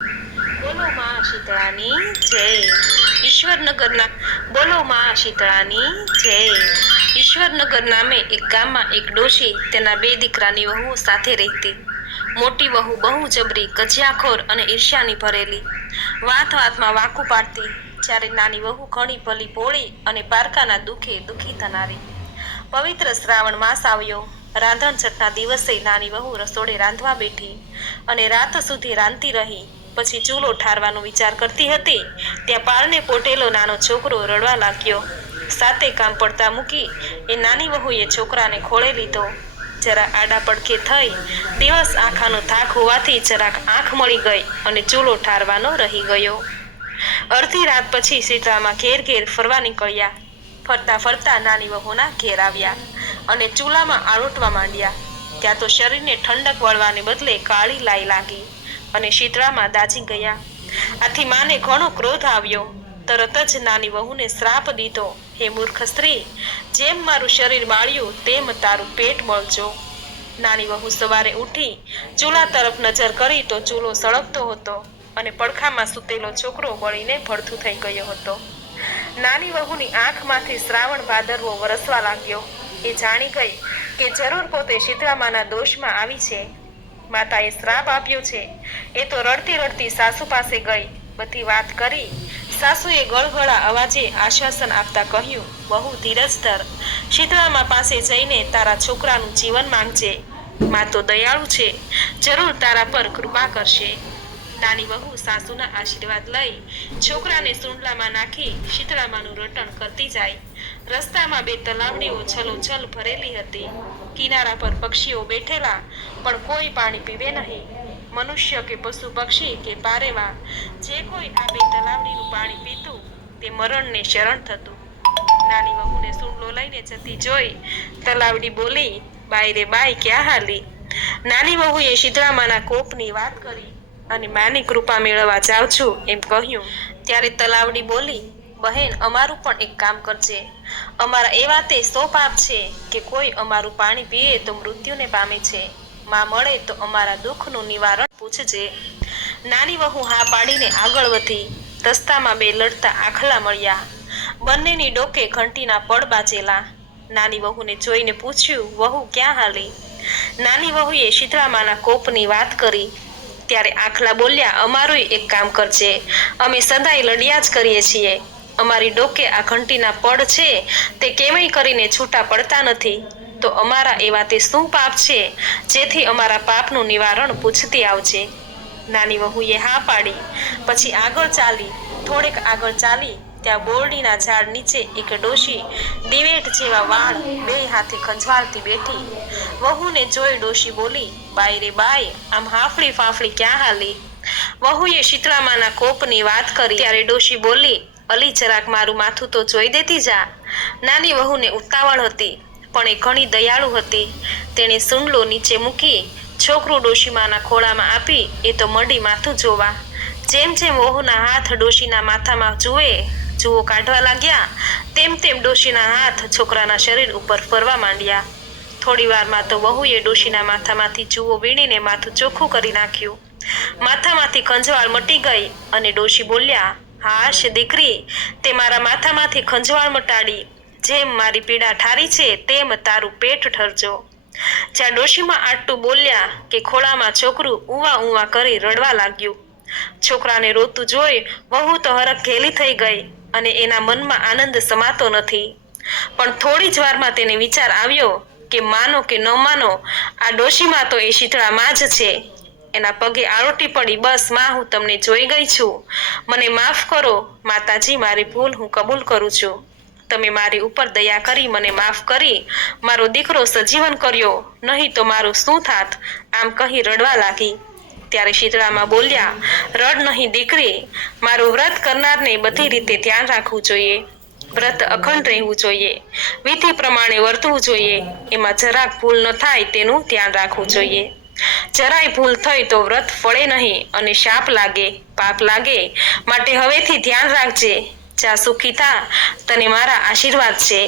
બોલો માં શીતળાની જય. ઈશ્વરનગરના બોલો માં શીતળાની જય. ઈશ્વરનગર નામે એક ગામમાં એક ડોશી તેના બે દીકરાની વહુઓ સાથે રહેતી. મોટી વહુ બહુ જબરી, કજિયાખોર અને ઈર્ષ્યાની ભરેલી, વાત વાતમાં વાંકું પાડતી, જ્યારે નાની વહુ ઘણી ભલી ભોળી અને પારકાના દુઃખે દુઃખી થનારી. પવિત્ર શ્રાવણ માસ આવ્યો. રાંધણ છઠના દિવસે નાની વહુ રસોડે રાંધવા બેઠી અને રાત સુધી રાંધતી રહી. પછી ચૂલો ઠારવાનો વિચાર કરતી હતી ત્યાં પારણે પોટેલો નાનો છોકરો રડવા લાગ્યો. સાતે કામ પડતા મૂકી એ નાની વહુએ છોકરાને ખોળે લીધો. જરા આડા પડખે થઈ. દિવસ આખાનો થાક હોવાથી જરાક આંખ મળી ગઈ અને ચૂલો ઠારવાનો રહી ગયો. અડધી રાત પછી સીતામાં ઘેર ઘેર ફરવા નીકળ્યા. ફરતા ફરતા નાની વહુના ઘેર આવ્યા અને ચૂલામાં આળોટવા માંડ્યા. ત્યાં તો શરીરને ઠંડક વળવાને બદલે કાળી લાઈ લાગી અને શીતળામાં દાઝી ગયા. આથી માને ઘણો ક્રોધ આવ્યો. તરત જ નાની વહુને શ્રાપ દીધો, હે મૂર્ખ સ્ત્રી, જેમ મારું શરીર બાળ્યું તેમ તારું પેટ બળજો. નાની વહુ સવારે ઉઠી ચૂલા તરફ નજર કરી તો ચૂલો સળગતો હતો અને પડખામાં સૂતેલો છોકરો બળીને ભડથું થઈ ગયો હતો. નાની વહુની આંખમાંથી શ્રાવણ ભાદરવો વરસવા લાગ્યો. એ જાણી ગઈ કે જરૂર પોતે શીતળામાના દોષમાં આવી છે. માતાએ શ્રાપ આપ્યો છે. એ તો રડતી રડતી સાસુ પાસે ગઈ, બધી વાત કરી. સાસુએ ગળગળા અવાજે આશ્વાસન આપતા કહ્યું, વહુ ધીરજ ધર, શીતળામા પાસે જઈને તારા છોકરાનું જીવન માંગજે. મા તો દયાળુ છે, જરૂર તારા પર કૃપા કરશે. નાની વહુ સાસુના આશીર્વાદ લઈ છોકરાને સુંડલામાં નાખી શીતળામાનું રટણ કરતી જાય. રસ્તામાં બે તલાવડીઓ છલોછલ ભરેલી હતી. કિનારા પર પક્ષીઓ બેઠેલા, પણ કોઈ પાણી પીવે નહીં. મનુષ્ય કે પશુ પક્ષી કે પારેવા, જે કોઈ આ બે તલાવડીનું પાણી પીતું તે મરણને શરણ થતું. નાની વહુને સુંડલો લઈને જતી જોઈ તલાવડી બોલી, બાઈ રે બાઈ, ક્યાં હાલી? નાની વહુએ શીતળામાના કોપની વાત કરી અને માની કૃપા મેળવવા જાઉં છું એમ કહ્યું. ત્યારે તલાવડી બોલી, બહેન, અમારું પણ એક કામ કરજે. અમારા એવા તે 100 પાપ છે કે કોઈ અમારું પાણી પીએ તો મૃત્યુને પામે છે. માં મળે તો અમારા દુઃખનું નિવારણ પૂછજે. નાની વહુ હા પાડીને આગળ વધી. રસ્તામાં બે લડતા આખલા મળ્યા. બંનેની ડોકે ઘંટીના પડ બાજેલા. નાની વહુને જોઈને પૂછ્યું, વહુ ક્યાં હાલી? નાની વહુએ શીતળામાના કોપની વાત કરી. ત્યારે આખલા બોલ્યા, અમારુંય એક કામ કરજે. અમે સદાય લડ્યા જ કરીએ છીએ. અમારી ડોકે આ ઘંટીના પડ છે તે કેમય કરીને છૂટા પડતા નથી. તો અમારા એવા તે શું પાપ છે જેથી અમારા પાપનું નિવારણ પૂછતી આવજે. નાની વહુએ હા પાડી. પછી આગળ ચાલી. થોડેક આગળ ચાલી ત્યાં બોરડીના ઝાડ નીચે એક ડોશી દિવેટ જેવા વાળ બે હાથે ખંજવાળતી બેઠી. વહુને જોઈ ડોશી બોલી, બાઈ રે બાઈ, આમ હાફળી ફાફળી ક્યાં હાલી? વહુએ શીતળામાના કોપની વાત કરી. ત્યારે ડોશી બોલી, અલી જરાક મારું માથું તો જોઈ દેતી જા. નાની વહુને ઉતાવળ હતી, પણ એ ઘણી દયાળુ હતી. તેણે સુંડલો નીચે મૂકી છોકરું ડોશીમાના ખોળામાં આપી એ તો મડી માથું જોવા. જેમ જેમ વહુના હાથ ડોશીના માથામાં જુઓ કાઢવા લાગ્યા, તેમ તેમ ડોશીના હાથ છોકરાના શરીર ઉપર ફરવા માંડ્યા. થોડી વારમાં તો વહુએ ડોશીના માથામાંથી જુઓ વીણીને માથું ચોખ્ખું કરી નાખ્યું. માથામાંથી ખંજવાળ મટી ગઈ અને ડોશી બોલ્યા, હાશ દીકરી, તે મારા માથામાંથી ખંજવાળ મટાડી. જેમ મારી પીડા ઠારી છે તેમ તારું પેટ ઠરજો. જ્યાં ડોશીમાં આટલું બોલ્યા કે ખોળામાં છોકરું ઉવા ઉવા કરી રડવા લાગ્યું. છોકરાને રોતું જોઈ વહુ તો હરખ ઘેલી થઈ ગઈ અને એના મનમાં આનંદ સમાતો નથી. પણ થોડી જ વારમાં તેને વિચાર આવ્યો કે માનો કે ન માનો, આ ડોશીમાં તો એ શીતળામાં જ છે. એના પગે આળોટી પડી, બસ માં, હું તમને જોઈ ગઈ છું. મને માફ કરો માતાજી, મારી ભૂલ હું કબૂલ કરું છું. તમે મારી ઉપર દયા કરી મને માફ કરી મારો દીકરો સજીવન કર્યો, નહીં તો મારું શું થાત? આમ કહી રડવા લાગી. ત્યારે શીતળામાં બોલ્યા, રડ નહીં દીકરી, મારું વ્રત કરનારને બધી રીતે ધ્યાન રાખવું જોઈએ. વ્રત અખંડ રહેવું જોઈએ. વિધિ પ્રમાણે વર્તવું જોઈએ. એમાં જરાક ભૂલ ન થાય તેનું ધ્યાન રાખવું જોઈએ. જરાય ભૂલ થઈ તો વ્રત ફળે નહીં અને શાપ લાગે, પાપ લાગે. માટે હવેથી ધ્યાન રાખજે. જા સુખી થા, તને મારા આશીર્વાદ છે.